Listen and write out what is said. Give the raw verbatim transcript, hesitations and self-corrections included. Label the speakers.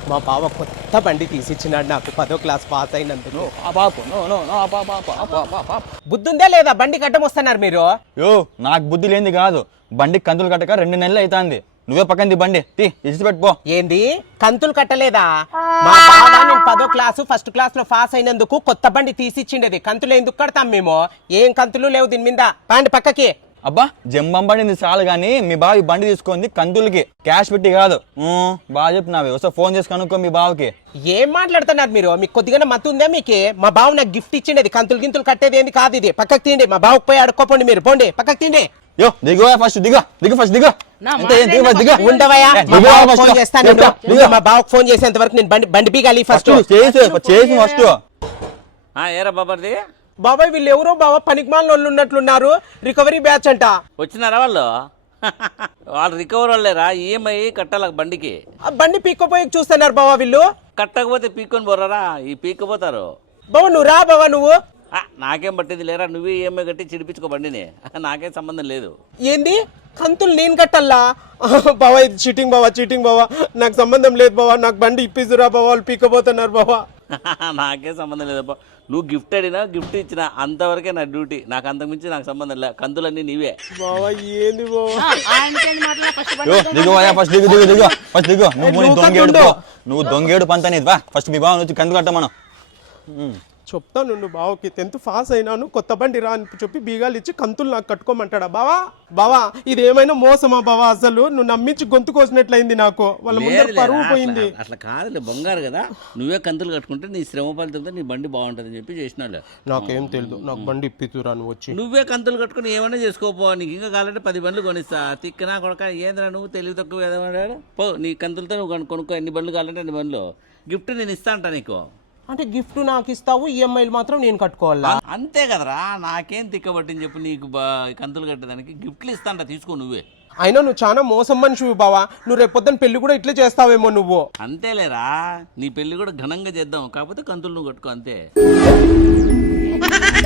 Speaker 1: మా బావ కొత్త బండి తీసిచ్చినాడు నాకు పదో క్లాస్ పాస్ అయినందుకు. బుద్ధుందే లేదా బండి కట్టం వస్తున్నారు మీరు?
Speaker 2: యో నాకు బుద్ధి లేనిది కాదు, బండి కంతులు కట్టక రెండు నెలలు అవుతుంది. నువ్వే పక్కంది బండి తీ ఇచ్చి పెట్టుకో.
Speaker 1: ఏంది కంతులు కట్టలేదా? మా బావ నేను పదో క్లాసు ఫస్ట్ క్లాస్ లో పాస్ అయినందుకు కొత్త బండి తీసిచ్చిండేది. కంతులు ఎందుకు కడతాం మేము? ఏం కంతులు లేవు దీని మీద. బండి పక్కకి.
Speaker 2: అబ్బా జంబం బండి చాలు గానీ మీ బావి బండి తీసుకుంది కంతులకి, క్యాష్ పెట్టి కాదు. బాగా చెప్తున్నావే, ఒకసారి ఫోన్ చేసి కనుక్కో మీ బావకి.
Speaker 1: ఏం మాట్లాడుతున్నారు మీరు? మీకు కొద్దిగానే మత్తు ఉందా? మీకే మా బావ నాకు గిఫ్ట్ ఇచ్చిండేది. కంతులు గింతులు కట్టేది ఏంది కాదు ఇది. పక్కకి తీండి, మా బావకు పోయి అడుక్కోపోండి మీరు. పోండి పక్కకి తీండి.
Speaker 2: యో దిగు ఫస్ట్, దిగు దిగు ఫస్ట్ దిగు.
Speaker 1: ఉండవయ్యా, ఫోన్ చేస్తాను. మా బావకు ఫోన్ చేసేంత వరకు నేను బండి బండి పీగాలి ఫస్ట్.
Speaker 2: చేసి ఫస్ట్.
Speaker 3: ఏరా బాబాది
Speaker 1: బాబాయ్ వీళ్ళు ఎవరో బాబా పనికిమాలిన వాళ్ళు ఉన్నట్లున్నారు. రికవరీ బ్యాచ్ అంట.
Speaker 3: వచ్చినారా వాళ్ళు? వాళ్ళు రికవర్ వాళ్ళేరా, ఈఎంఐ కట్టాల బండికి.
Speaker 1: ఆ బండి పీక్కపోయి చూస్తున్నారు బాబా వీళ్ళు.
Speaker 3: కట్టకపోతే పీక్కొని పోరారా, ఈ పీక్కపోతారు.
Speaker 1: బాబా నువ్వు రా బాబా. నువ్వు
Speaker 3: నాకేం పట్టింది లేరా, నువ్వే ఈఎంఐ కట్టి చిడిపించుకో బండిని, నాకేం సంబంధం లేదు.
Speaker 1: ఏంది కంతులు నేను కట్టల్లా? బాబా ఇది చీటింగ్ బాబా, చీటింగ్ బాబా. నాకు సంబంధం లేదు బాబా. నాకు బండి ఇప్పిస్తురా బాబా, వాళ్ళు పీక్కపోతున్నారు బాబా.
Speaker 3: నాకేం సంబంధం లేదు బాబా. నువ్వు గిఫ్ట్ అడినా గిఫ్ట్ ఇచ్చిన అంతవరకే నా డ్యూటీ. నాకు అంతకుమించి నాకు సంబంధం లేదు. కంతులన్నీ నీవే
Speaker 1: బాబా. ఏంది బాబా?
Speaker 2: ఫస్ట్ దిగు దిగు దిగు ఫస్ట్ దిగు. నువ్వు దొంగేడు నువ్వు దొంగేడు పంతనేది బా. ఫస్ట్ మీ బావ నుంచి కందు కట్ట మనం
Speaker 1: చెప్తాను నువ్వు బావకి. టెన్త్ పాస్ అయినాను, కొత్త బండి రా అని చెప్పి బీగాలు ఇచ్చి కంతులు నాకు కట్టుకోమంటాడా బావా? బావా ఇది ఏమైనా మోసమా బావా? అసలు నువ్వు నమ్మించి గొంతు కోసినట్లయింది నాకు. వాళ్ళ ముందర పరువు పోయింది.
Speaker 3: అట్లా కాదులే బంగారు కదా, నువ్వే కంతులు కట్టుకుంటే నీ శ్రమ ఫలితంతో నీ బండి బాగుంటుంది అని చెప్పి చేసినాలే.
Speaker 1: నాకేం తెలియదు, నాకు బండి ఇప్పితురా నువ్వు వచ్చి.
Speaker 3: నువ్వే కంతులు కట్టుకుని ఏమైనా చేసుకోపో. నీకు ఇంకా కావాలంటే పది బండ్లు కొనిస్తా. తిక్కనా కొడక ఏంద్రా నువ్వు తెలివి తక్కువ ఏదన్నాడు. పో నీ కంతులతో నువ్వు కొనుక్కో, ఎన్ని బండ్లు కావాలంటే అన్ని బండ్లు. గిఫ్ట్ నేను ఇస్తా అంటా నీకు.
Speaker 1: అంటే గిఫ్ట్ నాకు ఇస్తావు, ఈఎంఐలు మాత్రం నేను కట్టుకోవాలా?
Speaker 3: అంతే కదరా, నాకేం తిక్కబట్టిని చెప్పు. నీకు కంతులు కట్టేదానికి గిఫ్ట్లు ఇస్తాంట, తీసుకో నువ్వే.
Speaker 1: అయినా నువ్వు చాలా మోసం మనిషివి బావా. నువ్వు రేపు పొద్దున్న పెళ్లి కూడా ఇట్లే చేస్తావేమో నువ్వు.
Speaker 3: అంతేలేరా, నీ పెళ్లి కూడా ఘనంగా చేద్దాం, కాకపోతే కంతులు నువ్వు కట్టుకో అంతే.